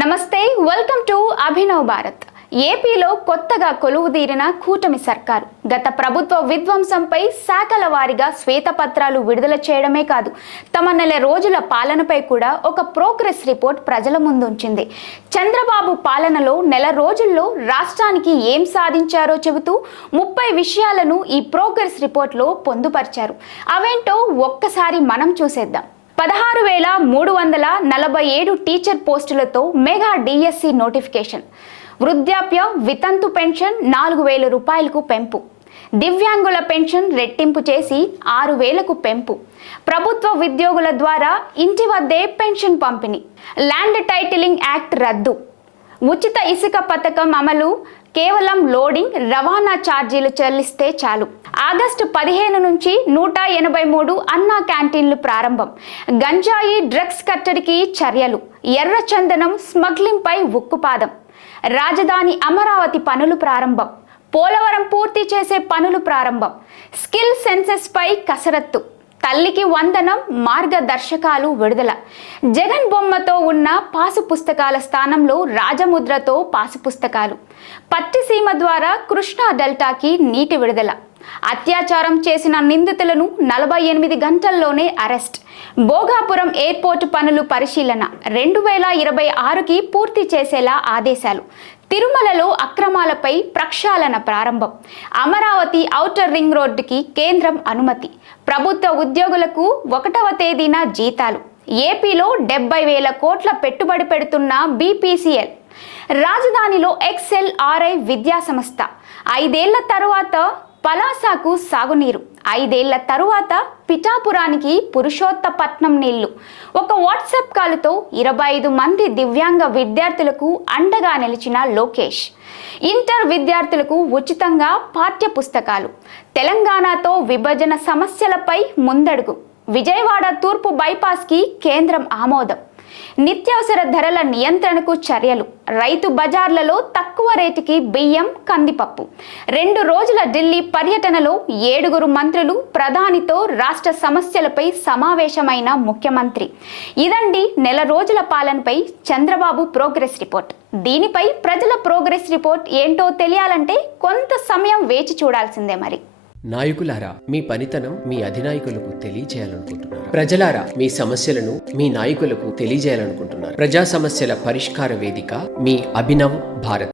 నమస్తే, welcome to Abhinav Bharat. ఏపీలో కొత్తగా కొలువుదీరిన కూటమి సర్కారు గత ప్రభుత్వ విధ్వంసంపై శాఖల వారీగా శ్వేతపత్రాలు విడుదల చేయడమే కాదు, తమ నెల రోజుల పాలనపై కూడా ఒక ప్రోగ్రెస్ రిపోర్ట్ ప్రజల ముందుంచింది. చంద్రబాబు పాలనలో నెల రోజుల్లో రాష్ట్రానికి ఏం సాధించారో చెబుతూ 30 విషయాలను ఈ ప్రోగ్రెస్ రిపోర్ట్లో పొందుపరిచారు. అవేంటో ఒక్కసారి మనం చూసేద్దాం. 16,347 టీచర్ పోస్టులతో మెగా డిఎస్సి నోటిఫికేషన్. వృద్ధాప్య వితంతు పెన్షన్ 4,000 రూపాయలకు పెంపు. దివ్యాంగుల పెన్షన్ రెట్టింపు చేసి 6,000కు పెంపు. ప్రభుత్వ ఉద్యోగుల ద్వారా ఇంటి వద్దే పెన్షన్ పంపిణీ. ల్యాండ్ టైటిలింగ్ యాక్ట్ రద్దు. ఉచిత ఇసుక పథకం అమలు. కేవలం లోడింగ్, రవాణా ఛార్జీలు చెల్లిస్తే చాలు. ఆగస్టు 15 నుంచి 183 అన్నా క్యాంటీన్లు ప్రారంభం. గంజాయి, డ్రగ్స్ కట్టడికి చర్యలు. ఎర్రచందనం స్మగ్లింగ్పై ఉక్కుపాదం. రాజధాని అమరావతి పనులు ప్రారంభం. పోలవరం పూర్తి చేసే పనులు ప్రారంభం. స్కిల్ సెన్సెస్ పై కసరత్తు. తల్లికి వందనం మార్గదర్శకాలు విడుదల. జగన్ బొమ్మతో ఉన్న పాసు పుస్తకాల స్థానంలో రాజముద్రతో పాసు పుస్తకాలు. పట్టిసీమ ద్వారా కృష్ణా డెల్టాకి నీటి విడుదల. అత్యాచారం చేసిన నిందితులను 48 గంటల్లోనే అరెస్ట్. భోగాపురం ఎయిర్పోర్టు పనులు పరిశీలన 2026కి పూర్తి చేసేలా ఆదేశాలు. తిరుమలలో అక్రమాలపై ప్రక్షాళన ప్రారంభం. అమరావతి ఔటర్ రింగ్ రోడ్డుకి కేంద్రం అనుమతి. ప్రభుత్వ ఉద్యోగులకు 1వ తేదీన జీతాలు. ఏపీలో 70,000 కోట్ల పెట్టుబడి పెడుతున్న బీపీసీఎల్. రాజధానిలో ఎక్స్ఎల్ఆర్ఐ విద్యా సంస్థ. 5 ఏళ్ల తరువాత పలాసకు సాగునీరు. 5 ఏళ్ల తరువాత పిఠాపురానికి పురుషోత్తపట్నం నీళ్లు. ఒక వాట్సాప్ కాల్తో 25 మంది దివ్యాంగ విద్యార్థులకు అండగా నిలిచిన లోకేష్. ఇంటర్ విద్యార్థులకు ఉచితంగా పాఠ్య పుస్తకాలు. తెలంగాణతో విభజన సమస్యలపై ముందడుగు. విజయవాడ తూర్పు బైపాస్కి కేంద్రం ఆమోదం. నిత్యావసర ధరల నియంత్రణకు చర్యలు. రైతు బజార్లలో తక్కువ రేటుకి బియ్యం, కందిపప్పు. 2 రోజుల ఢిల్లీ పర్యటనలో 7 మంత్రులు, ప్రధానితో రాష్ట్ర సమస్యలపై సమావేశమైన ముఖ్యమంత్రి. ఇదండి నెల రోజుల పాలనపై చంద్రబాబు ప్రోగ్రెస్ రిపోర్ట్. దీనిపై ప్రజల ప్రోగ్రెస్ రిపోర్ట్ ఏంటో తెలియాలంటే కొంత సమయం వేచి చూడాల్సిందే. మరి నాయకులారా, మీ పనితనం మీ అధినాయకులకు తెలియజేయాలనుకుంటున్నారు. ప్రజలారా, మీ సమస్యలను మీ నాయకులకు తెలియజేయాలనుకుంటున్నారు. ప్రజా సమస్యల పరిష్కార వేదిక మీ అభినవ్ భారత్.